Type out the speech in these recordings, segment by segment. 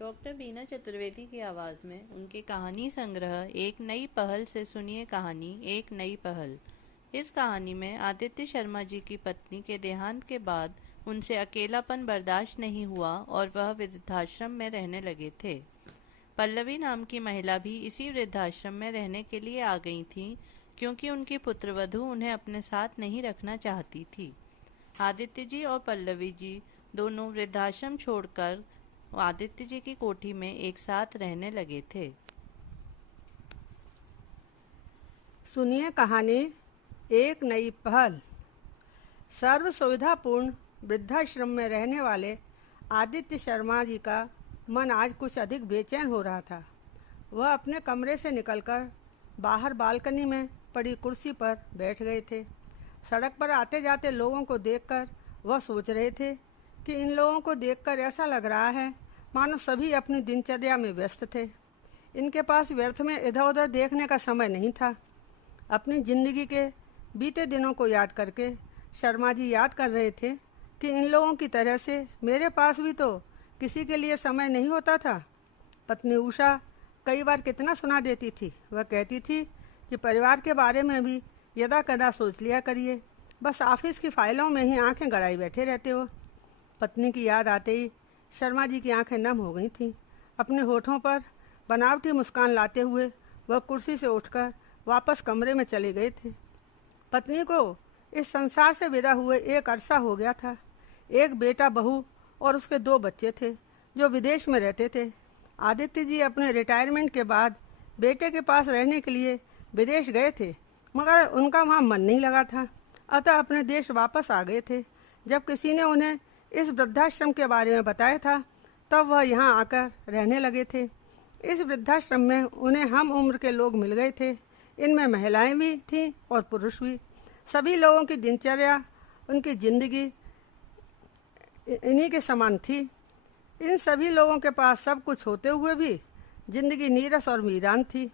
Doctor बीना चतुर्वेदी की आवाज़ में उनके कहानी संग्रह एक नई पहल से सुनिए कहानी एक नई पहल। इस कहानी में आदित्य शर्मा जी की पत्नी के देहांत के बाद उनसे अकेलापन बर्दाश्त नहीं हुआ और वह वृद्धाश्रम में रहने लगे थे। पल्लवी नाम की महिला भी इसी वृद्धाश्रम में रहने के लिए आ गई थी, क्योंकि उनकी पुत्रवधू उन्हें अपने साथ नहीं रखना चाहती थी। आदित्य जी और पल्लवी जी दोनों वृद्धाश्रम छोड़कर आदित्य जी की कोठी में एक साथ रहने लगे थे। सुनिए कहानी एक नई पहल। सर्व सुविधापूर्ण वृद्धाश्रम में रहने वाले आदित्य शर्मा जी का मन आज कुछ अधिक बेचैन हो रहा था। वह अपने कमरे से निकलकर बाहर बालकनी में पड़ी कुर्सी पर बैठ गए थे। सड़क पर आते जाते लोगों को देखकर वह सोच रहे थे कि इन लोगों को देखकर ऐसा लग रहा है मानो सभी अपनी दिनचर्या में व्यस्त थे। इनके पास व्यर्थ में इधर उधर देखने का समय नहीं था। अपनी जिंदगी के बीते दिनों को याद करके शर्मा जी याद कर रहे थे कि इन लोगों की तरह से मेरे पास भी तो किसी के लिए समय नहीं होता था। पत्नी उषा कई बार कितना सुना देती थी। वह कहती थी कि परिवार के बारे में भी यदा कदा सोच लिया करिए, बस ऑफिस की फाइलों में ही आंखें गड़ाई बैठे रहते हो। पत्नी की याद आते ही शर्मा जी की आंखें नम हो गई थीं। अपने होठों पर बनावटी मुस्कान लाते हुए वह कुर्सी से उठकर वापस कमरे में चले गए थे। पत्नी को इस संसार से विदा हुए एक अरसा हो गया था। एक बेटा, बहू और उसके 2 बच्चे थे जो विदेश में रहते थे। आदित्य जी अपने रिटायरमेंट के बाद बेटे के पास रहने के लिए विदेश गए थे, मगर उनका वहाँ मन नहीं लगा था, अतः अपने देश वापस आ गए थे। जब किसी ने उन्हें इस वृद्धाश्रम के बारे में बताया था तब वह यहाँ आकर रहने लगे थे। इस वृद्धाश्रम में उन्हें हम उम्र के लोग मिल गए थे। इनमें महिलाएं भी थीं और पुरुष भी। सभी लोगों की दिनचर्या, उनकी जिंदगी इन्हीं के समान थी। इन सभी लोगों के पास सब कुछ होते हुए भी जिंदगी नीरस और वीरान थी।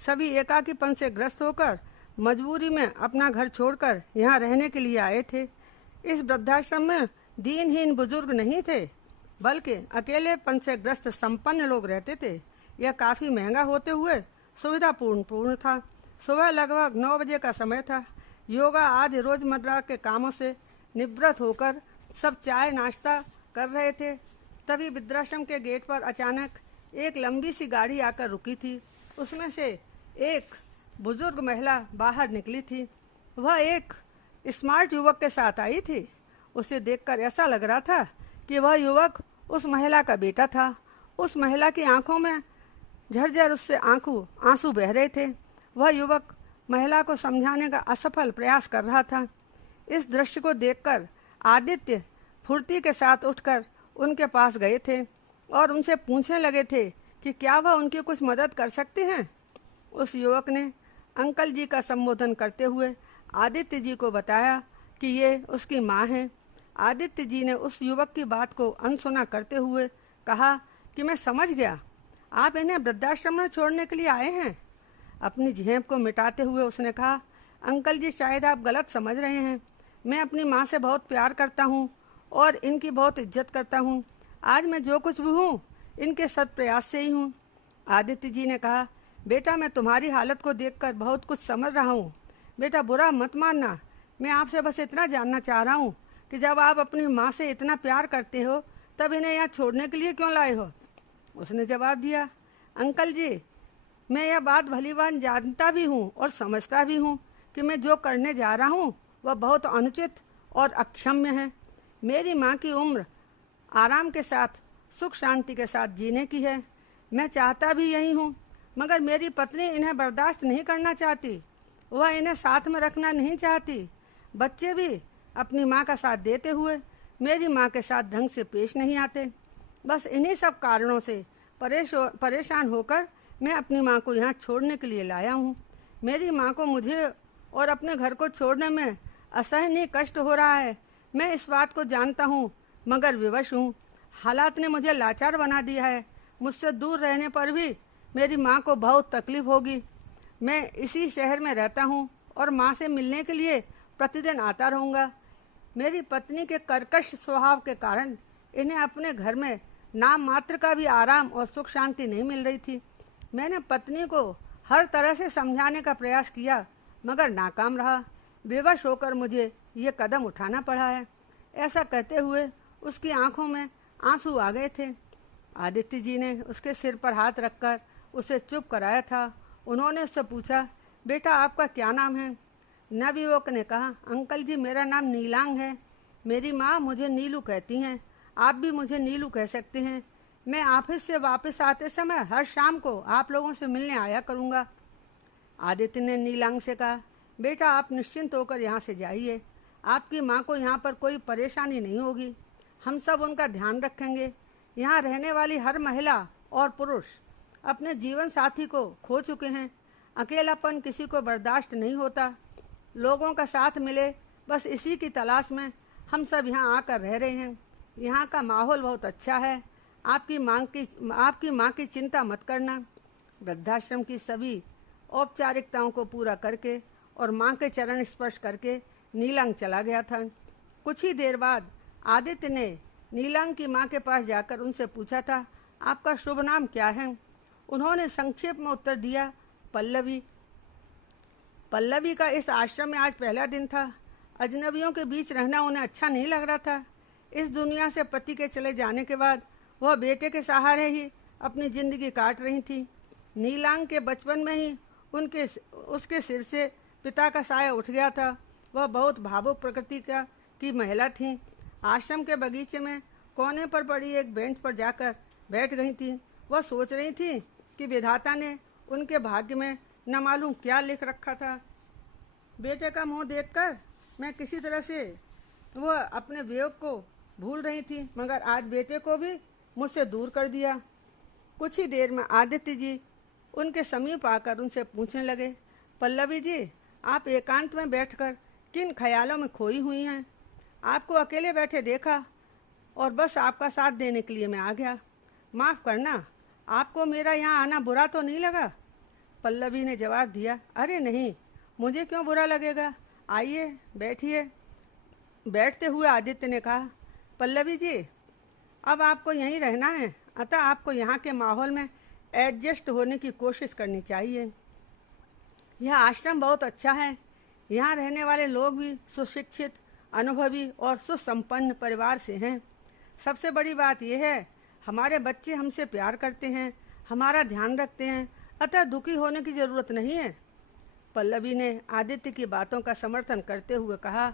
सभी एकाकीपन से ग्रस्त होकर मजबूरी में अपना घर छोड़कर यहाँ रहने के लिए आए थे। इस वृद्धाश्रम में दीनहीन बुजुर्ग नहीं थे, बल्कि अकेलेपन से ग्रस्त संपन्न लोग रहते थे। यह काफ़ी महंगा होते हुए सुविधापूर्ण था। सुबह लगभग 9 बजे का समय था। योगा आदि रोजमर्रा के कामों से निवृत्त होकर सब चाय नाश्ता कर रहे थे। तभी वृद्धाश्रम के गेट पर अचानक एक लंबी सी गाड़ी आकर रुकी थी। उसमें से एक बुजुर्ग महिला बाहर निकली थी। वह एक स्मार्ट युवक के साथ आई थी। उसे देखकर ऐसा लग रहा था कि वह युवक उस महिला का बेटा था। उस महिला की आंखों में झरझर उससे आंसू बह रहे थे। वह युवक महिला को समझाने का असफल प्रयास कर रहा था। इस दृश्य को देखकर आदित्य फुर्ती के साथ उठकर उनके पास गए थे और उनसे पूछने लगे थे कि क्या वह उनकी कुछ मदद कर सकते हैं। उस युवक ने अंकल जी का संबोधन करते हुए आदित्य जी को बताया कि ये उसकी माँ हैं। आदित्य जी ने उस युवक की बात को अनसुना करते हुए कहा कि मैं समझ गया, आप इन्हें वृद्धाश्रम में छोड़ने के लिए आए हैं। अपनी झेप को मिटाते हुए उसने कहा, अंकल जी शायद आप गलत समझ रहे हैं। मैं अपनी माँ से बहुत प्यार करता हूँ और इनकी बहुत इज्जत करता हूँ। आज मैं जो कुछ भी हूँ इनके सत प्रयास से ही हूँ। आदित्य जी ने कहा, बेटा मैं तुम्हारी हालत को देखकर बहुत कुछ समझ रहा हूँ। बेटा बुरा मत मानना, मैं आपसे बस इतना जानना चाह रहा हूँ कि जब आप अपनी माँ से इतना प्यार करते हो तब इन्हें यहाँ छोड़ने के लिए क्यों लाए हो। उसने जवाब दिया, अंकल जी मैं यह बात भलीभांति जानता भी हूँ और समझता भी हूँ कि मैं जो करने जा रहा हूँ वह बहुत अनुचित और अक्षम्य है। मेरी माँ की उम्र आराम के साथ सुख शांति के साथ जीने की है। मैं चाहता भी यही हूँ, मगर मेरी पत्नी इन्हें बर्दाश्त नहीं करना चाहती। वह इन्हें साथ में रखना नहीं चाहती। बच्चे भी अपनी माँ का साथ देते हुए मेरी माँ के साथ ढंग से पेश नहीं आते। बस इन्हीं सब कारणों से परेशान होकर मैं अपनी माँ को यहाँ छोड़ने के लिए लाया हूँ। मेरी माँ को मुझे और अपने घर को छोड़ने में असहनीय कष्ट हो रहा है। मैं इस बात को जानता हूँ, मगर विवश हूँ। हालात ने मुझे लाचार बना दिया है। मुझसे दूर रहने पर भी मेरी माँ को बहुत तकलीफ होगी। मैं इसी शहर में रहता हूँ और माँ से मिलने के लिए प्रतिदिन आता रहूँगा। मेरी पत्नी के कर्कश स्वभाव के कारण इन्हें अपने घर में नाम मात्र का भी आराम और सुख शांति नहीं मिल रही थी। मैंने पत्नी को हर तरह से समझाने का प्रयास किया, मगर नाकाम रहा। बेवश होकर मुझे ये कदम उठाना पड़ा है। ऐसा कहते हुए उसकी आंखों में आंसू आ गए थे। आदित्य जी ने उसके सिर पर हाथ रखकर उसे चुप कराया था। उन्होंने उससे पूछा, बेटा आपका क्या नाम है? नवयुवक ने कहा, अंकल जी मेरा नाम नीलांग है। मेरी माँ मुझे नीलू कहती हैं। आप भी मुझे नीलू कह सकते हैं। मैं ऑफिस से वापस आते समय हर शाम को आप लोगों से मिलने आया करूँगा। आदित्य ने नीलांग से कहा, बेटा आप निश्चिंत होकर यहाँ से जाइए। आपकी माँ को यहाँ पर कोई परेशानी नहीं होगी। हम सब उनका ध्यान रखेंगे। यहाँ रहने वाली हर महिला और पुरुष अपने जीवन साथी को खो चुके हैं। अकेलापन किसी को बर्दाश्त नहीं होता। लोगों का साथ मिले, बस इसी की तलाश में हम सब यहाँ आकर रह रहे हैं। यहाँ का माहौल बहुत अच्छा है। आपकी माँ की चिंता मत करना। वृद्धाश्रम की सभी औपचारिकताओं को पूरा करके और माँ के चरण स्पर्श करके नीलांग चला गया था। कुछ ही देर बाद आदित्य ने नीलांग की माँ के पास जाकर उनसे पूछा था, आपका शुभ नाम क्या है? उन्होंने संक्षेप में उत्तर दिया, पल्लवी। पल्लवी का इस आश्रम में आज पहला दिन था। अजनबियों के बीच रहना उन्हें अच्छा नहीं लग रहा था। इस दुनिया से पति के चले जाने के बाद वह बेटे के सहारे ही अपनी जिंदगी काट रही थी। नीलांग के बचपन में ही उसके सिर से पिता का साया उठ गया था। वह बहुत भावुक प्रकृति की महिला थी। आश्रम के बगीचे में कोने पर पड़ी एक बेंच पर जाकर बैठ गई थी। वह सोच रही थी कि विधाता ने उनके भाग्य में न मालूम क्या लिख रखा था। बेटे का मुंह देखकर मैं किसी तरह से वह अपने वियोग को भूल रही थी, मगर आज बेटे को भी मुझसे दूर कर दिया। कुछ ही देर में आदित्य जी उनके समीप आकर उनसे पूछने लगे, पल्लवी जी आप एकांत में बैठकर किन ख्यालों में खोई हुई हैं? आपको अकेले बैठे देखा और बस आपका साथ देने के लिए मैं आ गया। माफ़ करना, आपको मेरा यहाँ आना बुरा तो नहीं लगा? पल्लवी ने जवाब दिया, अरे नहीं, मुझे क्यों बुरा लगेगा, आइए बैठिए। बैठते हुए आदित्य ने कहा, पल्लवी जी अब आपको यहीं रहना है, अतः आपको यहाँ के माहौल में एडजस्ट होने की कोशिश करनी चाहिए। यह आश्रम बहुत अच्छा है। यहाँ रहने वाले लोग भी सुशिक्षित, अनुभवी और सुसंपन्न परिवार से हैं। सबसे बड़ी बात यह है, हमारे बच्चे हमसे प्यार करते हैं, हमारा ध्यान रखते हैं, अतः दुखी होने की ज़रूरत नहीं है। पल्लवी ने आदित्य की बातों का समर्थन करते हुए कहा,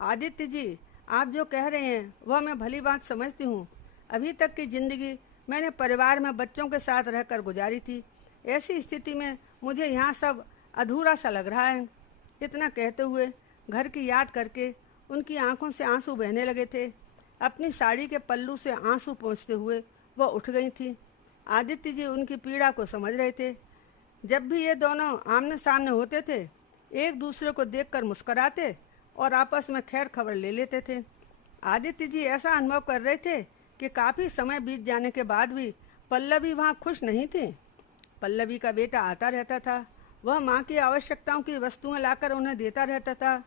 आदित्य जी आप जो कह रहे हैं वह मैं भली बात समझती हूँ। अभी तक की ज़िंदगी मैंने परिवार में बच्चों के साथ रहकर गुजारी थी। ऐसी स्थिति में मुझे यहाँ सब अधूरा सा लग रहा है। इतना कहते हुए घर की याद करके उनकी आंखों से आंसू बहने लगे थे। अपनी साड़ी के पल्लू से आंसू पोंछते हुए वह उठ गई थी। आदित्य जी उनकी पीड़ा को समझ रहे थे। जब भी ये दोनों आमने सामने होते थे, एक दूसरे को देखकर मुस्कराते और आपस में खैर खबर ले लेते थे। आदित्य जी ऐसा अनुभव कर रहे थे कि काफ़ी समय बीत जाने के बाद भी पल्लवी वहाँ खुश नहीं थी। पल्लवी का बेटा आता रहता था। वह माँ की आवश्यकताओं की वस्तुएं लाकर उन्हें देता रहता था।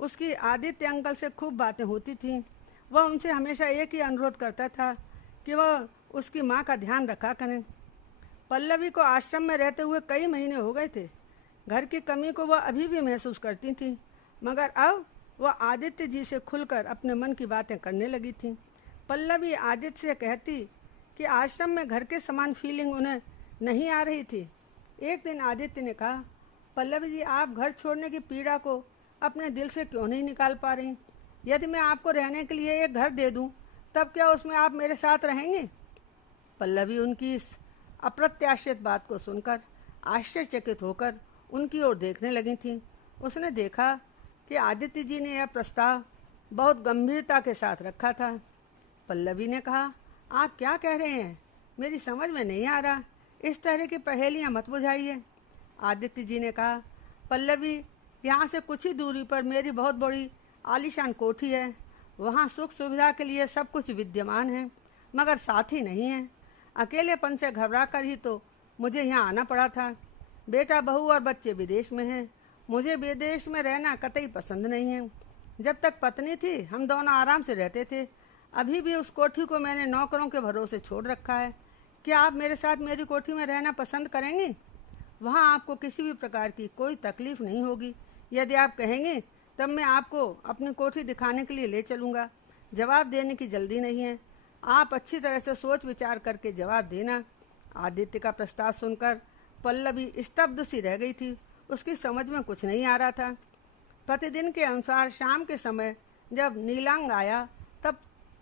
उसकी आदित्य अंकल से खूब बातें होती थीं। वह उनसे हमेशा एक ही अनुरोध करता था कि वह उसकी माँ का ध्यान रखा करें। पल्लवी को आश्रम में रहते हुए कई महीने हो गए थे। घर की कमी को वह अभी भी महसूस करती थी, मगर अब वह आदित्य जी से खुलकर अपने मन की बातें करने लगी थी। पल्लवी आदित्य से कहती कि आश्रम में घर के समान फीलिंग उन्हें नहीं आ रही थी। एक दिन आदित्य ने कहा, पल्लवी जी आप घर छोड़ने की पीड़ा को अपने दिल से क्यों नहीं निकाल पा रही? यदि मैं आपको रहने के लिए एक घर दे दूं, तब क्या उसमें आप मेरे साथ रहेंगे? पल्लवी उनकी इस अप्रत्याशित बात को सुनकर आश्चर्यचकित होकर उनकी ओर देखने लगी थी। उसने देखा कि आदित्य जी ने यह प्रस्ताव बहुत गंभीरता के साथ रखा था। पल्लवी ने कहा, आप क्या कह रहे हैं? मेरी समझ में नहीं आ रहा। इस तरह की पहेलियां मत बुझाइए। आदित्य जी ने कहा, पल्लवी यहाँ से कुछ ही दूरी पर मेरी बहुत बड़ी आलीशान कोठी है। वहाँ सुख सुविधा के लिए सब कुछ विद्यमान है, मगर साथी नहीं है। अकेलेपन से घबरा कर ही तो मुझे यहाँ आना पड़ा था। बेटा बहू और बच्चे विदेश में हैं। मुझे विदेश में रहना कतई पसंद नहीं है। जब तक पत्नी थी हम दोनों आराम से रहते थे। अभी भी उस कोठी को मैंने नौकरों के भरोसे छोड़ रखा है। क्या आप मेरे साथ मेरी कोठी में रहना पसंद करेंगी? वहाँ आपको किसी भी प्रकार की कोई तकलीफ नहीं होगी। यदि आप कहेंगे तब मैं आपको अपनी कोठी दिखाने के लिए ले चलूँगा। जवाब देने की जल्दी नहीं है, आप अच्छी तरह से सोच विचार करके जवाब देना। आदित्य का प्रस्ताव सुनकर पल्लवी स्तब्ध सी रह गई थी। उसकी समझ में कुछ नहीं आ रहा था। प्रतिदिन के अनुसार शाम के समय जब नीलांग आया तब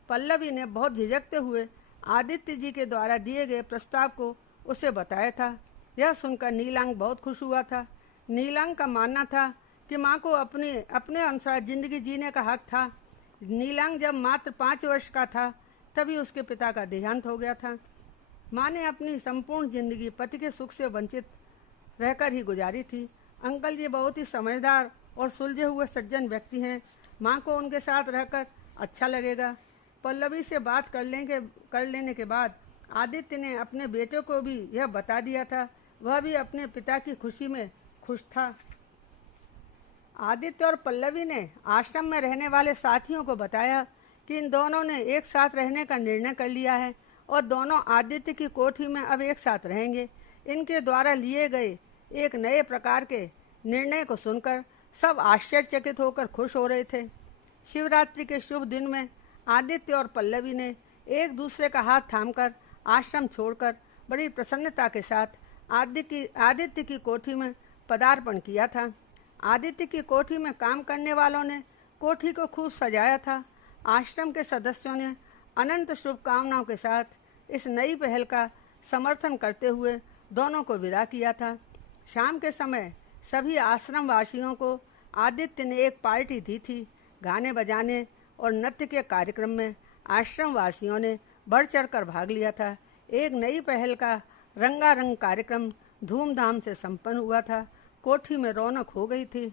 पल्लवी ने बहुत झिझकते हुए आदित्य जी के द्वारा दिए गए प्रस्ताव को उसे बताया था। यह सुनकर नीलांग बहुत खुश हुआ था। नीलांग का मानना था कि माँ को अपने अनुसार जिंदगी जीने का हक था। नीलांग जब मात्र 5 वर्ष का था तभी उसके पिता का देहांत हो गया था। माँ ने अपनी संपूर्ण जिंदगी पति के सुख से वंचित रहकर ही गुजारी थी। अंकल जी बहुत ही समझदार और सुलझे हुए सज्जन व्यक्ति हैं। माँ को उनके साथ रहकर अच्छा लगेगा। पल्लवी से बात कर लेने के बाद आदित्य ने अपने बेटे को भी यह बता दिया था। वह भी अपने पिता की खुशी में खुश था। आदित्य और पल्लवी ने आश्रम में रहने वाले साथियों को बताया कि इन दोनों ने एक साथ रहने का निर्णय कर लिया है और दोनों आदित्य की कोठी में अब एक साथ रहेंगे। इनके द्वारा लिए गए एक नए प्रकार के निर्णय को सुनकर सब आश्चर्यचकित होकर खुश हो रहे थे। शिवरात्रि के शुभ दिन में आदित्य और पल्लवी ने एक दूसरे का हाथ थामकर आश्रम छोड़कर बड़ी प्रसन्नता के साथ आदित्य की कोठी में पदार्पण किया था। आदित्य की कोठी में काम करने वालों ने कोठी को खूब सजाया था। आश्रम के सदस्यों ने अनंत शुभकामनाओं के साथ इस नई पहल का समर्थन करते हुए दोनों को विदा किया था। शाम के समय सभी आश्रम वासियों को आदित्य ने एक पार्टी दी थी। गाने बजाने और नृत्य के कार्यक्रम में आश्रम वासियों ने बढ़ चढ़कर भाग लिया था। एक नई पहल का रंगारंग कार्यक्रम धूमधाम से संपन्न हुआ था। कोठी में रौनक हो गई थी।